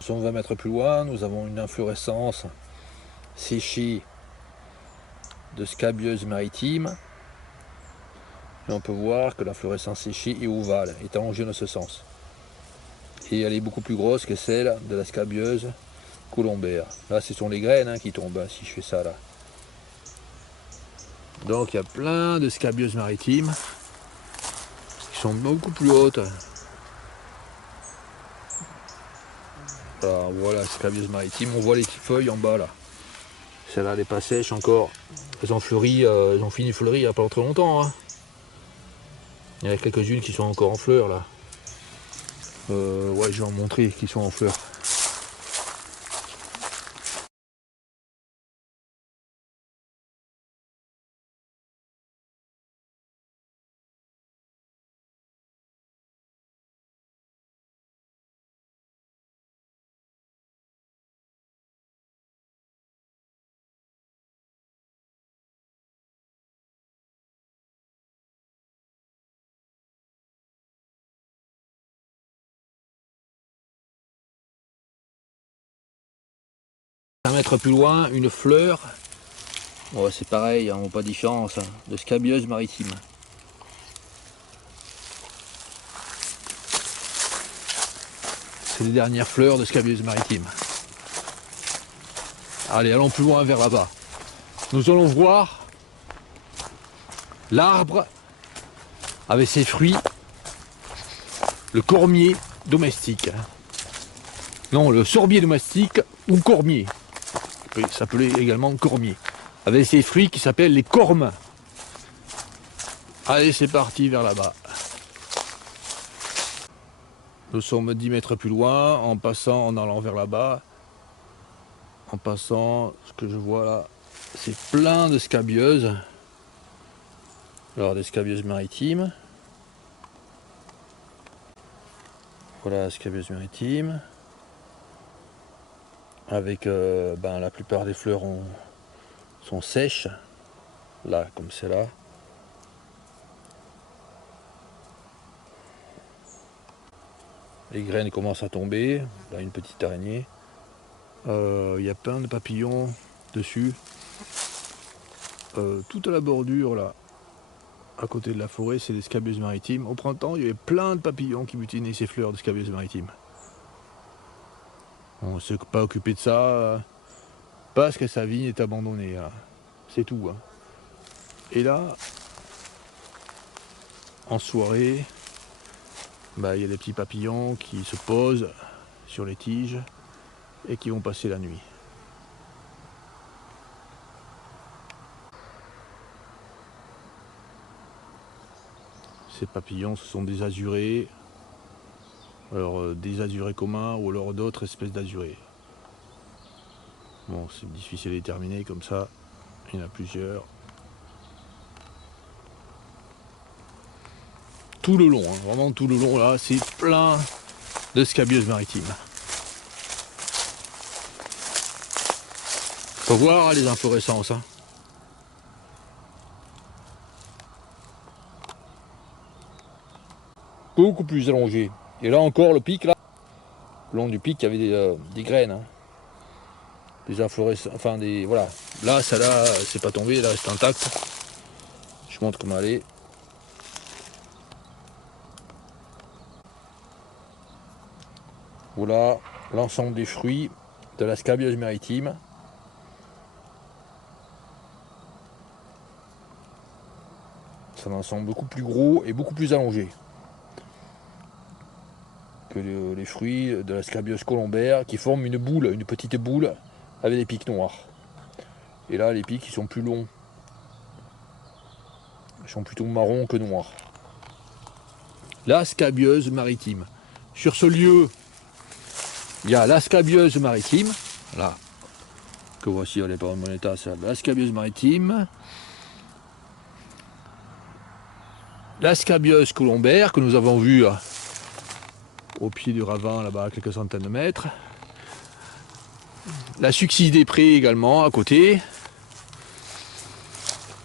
120 mètres plus loin, nous avons une inflorescence séchée de scabieuses maritimes. Et on peut voir que l'inflorescence séchée est ovale, est allongée dans ce sens. Et elle est beaucoup plus grosse que celle de la scabieuse colombaire. Là, ce sont les graines qui tombent, si je fais ça là. Donc il y a plein de scabieuses maritimes qui sont beaucoup plus hautes. Alors, voilà, scabieuse maritime, on voit les petites feuilles en bas là. Celle-là, elle n'est pas sèche encore. Elles ont fleuri, elles ont fini de fleurir il n'y a pas trop longtemps. Hein. Il y en a quelques-unes qui sont encore en fleurs là. Ouais, je vais en montrer qui sont en fleurs. 1 mètre plus loin, une fleur. Oh, c'est pareil, on voit pas de différence, de scabieuse maritime. C'est les dernières fleurs de scabieuse maritime. Allez, allons plus loin vers là-bas. Nous allons voir l'arbre avec ses fruits, le cormier domestique. Non, le sorbier domestique ou cormier. Il peut s'appeler également cormier. Avec ses fruits qui s'appellent les cormes. Allez, c'est parti vers là-bas. Nous sommes 10 mètres plus loin, en passant, en allant vers là-bas. En passant, ce que je vois là, c'est plein de scabieuses. Alors, des scabieuses maritimes. Voilà la scabieuse maritime. Avec la plupart des fleurs sont sèches. Là, comme celle-là. Les graines commencent à tomber. Là, une petite araignée. Il y a plein de papillons dessus. Toute la bordure là, à côté de la forêt, c'est des scabieuses maritimes. Au printemps, il y avait plein de papillons qui butinaient ces fleurs de scabieuses maritimes. On ne s'est pas occupé de ça parce que sa vigne est abandonnée. C'est tout. Hein. Et là, en soirée, il y a des petits papillons qui se posent sur les tiges et qui vont passer la nuit. Ces papillons, ce sont des azurés, alors des azurés communs ou alors d'autres espèces d'azurés. Bon, c'est difficile à déterminer comme ça, il y en a plusieurs. Tout le long, vraiment tout le long là, c'est plein de scabieuses maritimes. Faut voir les inflorescences. Beaucoup plus allongé. Et là encore, le pic, là, le long du pic, il y avait des graines. Des inflorescences, enfin des... Voilà. Là, ça là, c'est pas tombé, là, c'est intact. Je montre comment elle est. Voilà l'ensemble des fruits de la scabieuse maritime. C'est un ensemble beaucoup plus gros et beaucoup plus allongé que les fruits de la scabieuse colombaire qui forment une boule, une petite boule avec des pics noirs. Et là, les pics, ils sont plus longs. Ils sont plutôt marrons que noirs. La scabieuse maritime. Sur ce lieu, il y a la scabieuse maritime. Là, que voici, elle n'est pas en bon état, ça. La scabieuse maritime. La scabieuse colombaire, que nous avons vue au pied du ravin, là-bas, à quelques centaines de mètres. La succidée pré également, à côté.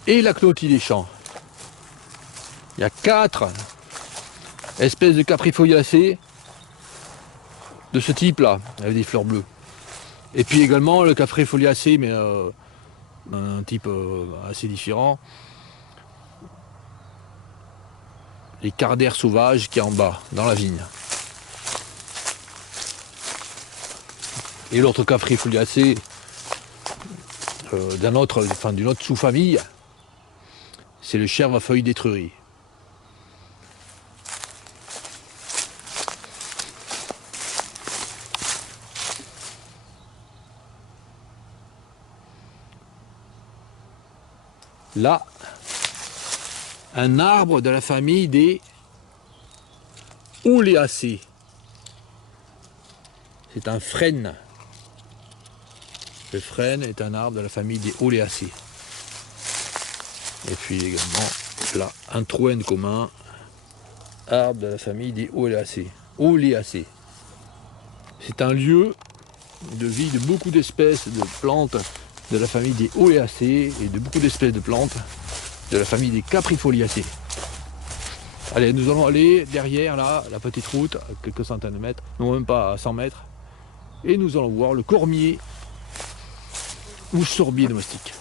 Et la clotie des champs. Il y a 4 espèces de caprifoliacées de ce type là, avec des fleurs bleues. Et puis également le Caphré foliacé, mais un type assez différent. Les Cardères sauvages qui est en bas, dans la vigne. Et l'autre Caphré foliacé d'une autre sous-famille, c'est le Cherve à feuilles d'Étrurie. Là, un arbre de la famille des Oléacées. C'est un frêne. Le frêne est un arbre de la famille des Oléacées. Et puis également, là, un troène commun, arbre de la famille des Oléacées. Oléacées. C'est un lieu de vie de beaucoup d'espèces de plantes de la famille des Oléacées et de beaucoup d'espèces de plantes de la famille des Caprifoliacées. Allez, nous allons aller derrière là, la petite route, à quelques centaines de mètres, non même pas à 100 mètres, et nous allons voir le cormier ou sorbier domestique.